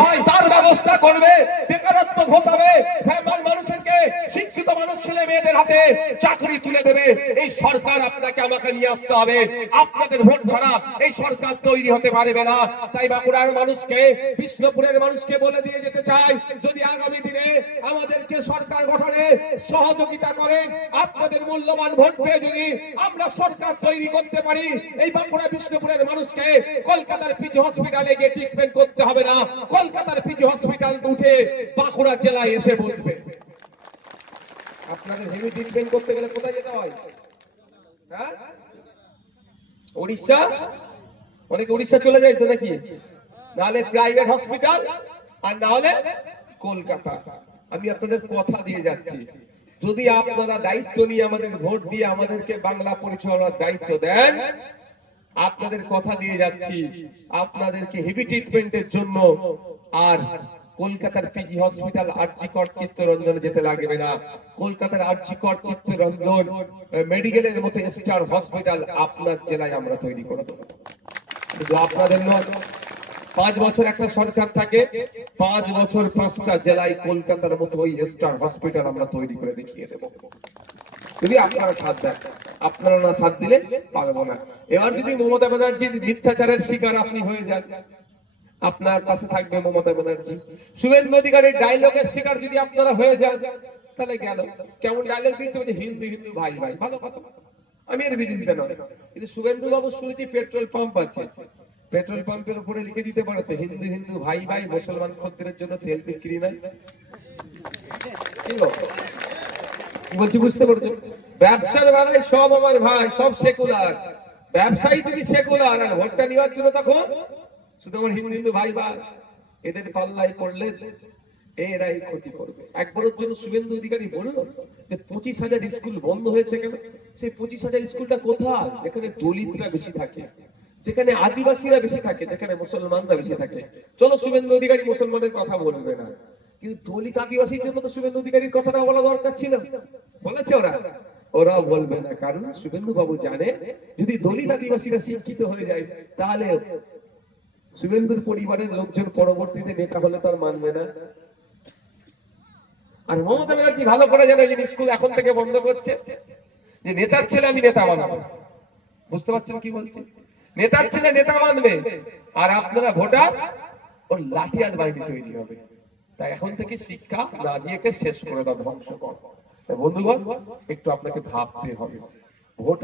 নয়, তার ব্যবস্থা করবে, বেকারত্ব ঘোচাবে, মানুষকে শিক্ষিত মানুষ ছেলে মেয়েদের হাতে চাকরি তুলে দেবে। এই সরকার আপনাকে আমাকে নিয়ে আসতে হবে। আপনাদের ভোট ছাড়া এই সরকার তৈরি হতে পারবে না। তাই বাঁকুড়ার মানুষকে, বিষ্ণুপুরের মানুষকে বলে দিয়ে যেতে চাই, যদি আগামী দিনে আমাদেরকে সরকার গঠনে সহযোগিতা করেন, আপনাদের মূল্যবান ভোট পেয়ে যদি আমরা সরকার তৈরি করতে পারি, এই বাঁকুড়া বিষ্ণুপুরের মানুষকে কলকাতার পিজি হসপিটালে গিয়ে ট্রিটমেন্ট করতে হবে না। কলকাতার পিজি হসপিটাল উঠে বাঁকুড়া জেলায় এসে বসবে। আপনাদের হেমি ট্রিটমেন্ট করতে গেলে কোথায় যেতে হয়? হ্যাঁ, উড়িষ্যা, অনেকে উড়িষ্যা চলে যায় তো নাকি, নাহলে প্রাইভেট হসপিটাল, আর না হলে কলকাতা। আমি আপনাদের কথা দিয়ে যাচ্ছি, যদি আপনারা দায়িত্ব নিয়ে আমাদের ভোট দিয়ে আমাদেরকে বাংলা পরিচালনার দায়িত্ব দেন, আপনাদের কথা দিয়ে যাচ্ছি, আপনাদেরকে হেভি ট্রিটমেন্টের জন্য আর কলকাতার পিজি হসপিটাল আরজি কর চিত্তরঞ্জনে যেতে লাগবে না। কলকাতার আরজি কর চিত্তরঞ্জন মেডিকেলের মতো স্টার হসপিটাল আপনার জেলায় আমরা তৈরি করে দেবো। শুধু আপনাদের নয়, 5 বছর একটা সরকার থাকে, 5 বছর 5টা জেলায় কলকাতার মতো ওই স্টার হসপিটাল আমরা তৈরি করে দেখিয়ে দেবো, যদি আপনারা সাথ দেন। আপনারা না সাথ দিলে পারবো না। এবার যদি মমতা ব্যানার্জির মিথ্যাচারের শিকার আপনি হয়ে যান, আপনার পাশে থাকবে মমতা ব্যানার্জি। শুভেন্দু অধিকারীর ডায়লগের শিকার যদি আপনারা হয়ে যান, তাহলে গেল। কেমন ডায়লগ দিচ্ছে, বলছে হিন্দু হিন্দু ভাই ভাই, ভালো কথা, আমি এর বিরোধিতা নয়, কিন্তু শুভেন্দু বাবু শুনেছি পেট্রোল পাম্প আছে, পেট্রোল পাম্পের উপরে লিখে দিতে পারে তো হিন্দু হিন্দু ভাই ভাই, মুসলমান খদ্দের জন্য তেল বিক্রি নাই। বলছি বুঝতে পারছো? ব্যবসার বেলায় সব আমার ভাই, সব সেকুলার। ব্যবসায়ী তুমি সেকুলার, আর ভোটটা নেওয়ার জন্য তখন শুধু আমার হিন্দু হিন্দু ভাই ভাই, এদের পাল্লাই পড়লে এরাই ক্ষতি করবে। একবারের জন্য শুভেন্দু অধিকারী বলল যে 25,000 স্কুল বন্ধ হয়েছে কেন? সেই 25,000 স্কুলটা কোথায়? যেখানে দলিতরা বেশি থাকে, যেখানে আদিবাসীরা বেশি থাকে, যেখানে মুসলমানরা বেশি থাকে। চলো শুভেন্দু অধিকারী মুসলমানের কথা বলবে না, কিন্তু দলিত আদিবাসীর জন্য তো শুভেন্দু অধিকারীর কথাটা বলা দরকার ছিল। বলেছে ওরা? ওরা বলবে না, কারণ শুভেন্দু বাবু জানে যদি দলিত আদিবাসীরা শিক্ষিত হয়ে যায়, তাহলে শুভেন্দুর পরিবারের লোকজন পরবর্তীতে নেতা হলে তার মানবে না। আর মমতা ব্যানার্জি ভালো করে জানে যে স্কুল এখন থেকে বন্ধ করছে, যে নেতার ছেলে আমি নেতা বানাবো। বুঝতে পারছেন কি বলছি? নেতার ছেলে নেতা বানবে, আর আপনারা ভোটার ওর লাঠি আর বাহিনী তৈরি হবে। তাই এখন থেকে শিক্ষা না দিয়ে শেষ করে দাও, ধ্বংস কর। বন্ধুগণ, একটু আপনাকে ভাবতে হবে। ভোট